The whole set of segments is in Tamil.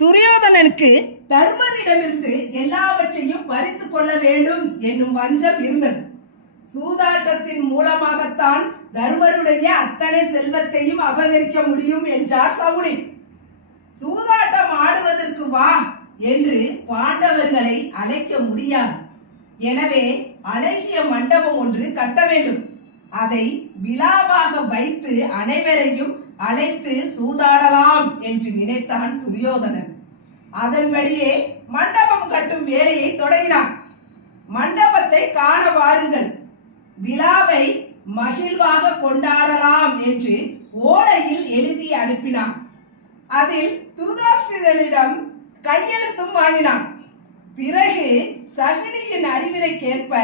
துரியோதனனுக்கு தர்மரிடமிருந்து எல்லாவற்றையும் பறித்து கொள்ள வேண்டும் என்னும் வஞ்சம் இருந்தது. சூதாட்டத்தின் மூலமாகத்தான் தர்மருடைய அத்தனை செல்வத்தையும் அபகரிக்க முடியும் என்றார் சகுனி. சூதாட்டம் ஆடுவதற்கு வா என்று பாண்டவர்களை அழைக்க முடியாது. எனவே அழகிய மண்டபம் ஒன்று கட்ட வேண்டும். அதை விழாவாக வைத்து அனைவரையும் அழைத்து சூதாடலாம் என்று நினைத்தான் துரியோதனன். அதன்படியே மண்டபம் கட்டும் வேலையை தொடங்கினான். மண்டபத்தை காண வாருங்கள், விழாவை மகிழ்வாக கொண்டாடலாம் என்று ஓலையில் எழுதி அனுப்பினான். அதில் துருதாஷ்டிரனிடம் கையெழுத்தும் வாங்கினான். பிறகு சகுனியின் அறிவுரைக்கேற்ப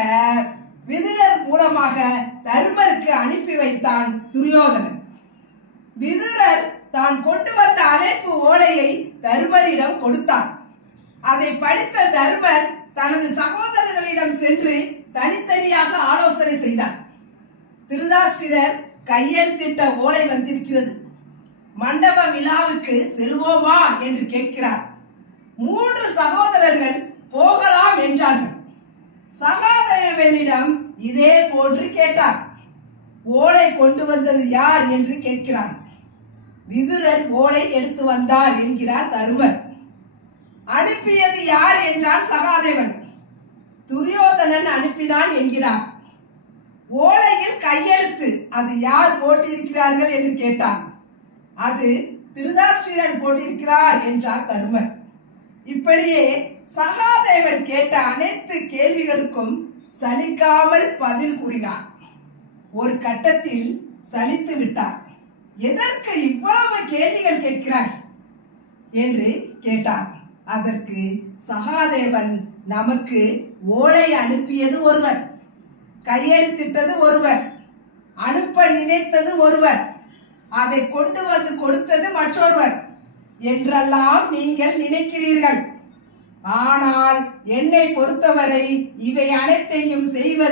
விதுரர் மூலமாக தர்மருக்கு அனுப்பி வைத்தான் துரியோதனன். விதுரர் தான் கொண்டு வந்த அழைப்பு ஓலையை தர்மரிடம் கொடுத்தார். அதை படித்த தர்மர் தனது சகோதரர்களிடம் சென்று தனித்தனியாக ஆலோசனை செய்தார். திருதாஷ்டிரர் கையெழுத்திட்ட ஓலை வந்திருக்கிறது, மண்டப விழாவுக்கு செல்வோமா என்று கேட்கிறார். 3 சகோதரர்கள் போகலாம் என்றார்கள். சகாதேவனிடம் இதே போன்று கேட்டார். ஓலை கொண்டு வந்தது யார் என்று கேட்கிறான். விதுரர் ஓலை எடுத்து வந்தார் என்கிறார் தர்மர். அனுப்பியது யார் என்றார் சகாதேவன். துரியோதனன் அனுப்பினான் என்கிறார். ஓலையில் கையெழுத்து அது யார் போட்டிருக்கிறார்கள் என்று கேட்டான். அது திருதாஷ்டிரன் போட்டிருக்கிறார் என்றார் தர்மர். இப்படியே சகாதேவன் கேட்ட அனைத்து கேள்விகளுக்கும் சலிக்காமல் பதில் கூறினார். ஒரு கட்டத்தில் சலித்து விட்டார். எதற்கு இவ்வளவு கேள்விகள் கேட்கிறாய் என்று கேட்டார். அதற்கு சகாதேவன், நமக்கு ஓலை அனுப்பியது ஒருவர், கையெழுத்திட்டது ஒருவர், அனுப்ப நினைத்தது ஒருவர், அதை கொண்டு வந்து கொடுத்தது மற்றொருவர் என்றெல்லாம் நீங்கள் நினைக்கிறீர்கள். ஆனால் என்னை பொறுத்தவரை இவை அனைத்தையும் செய்வது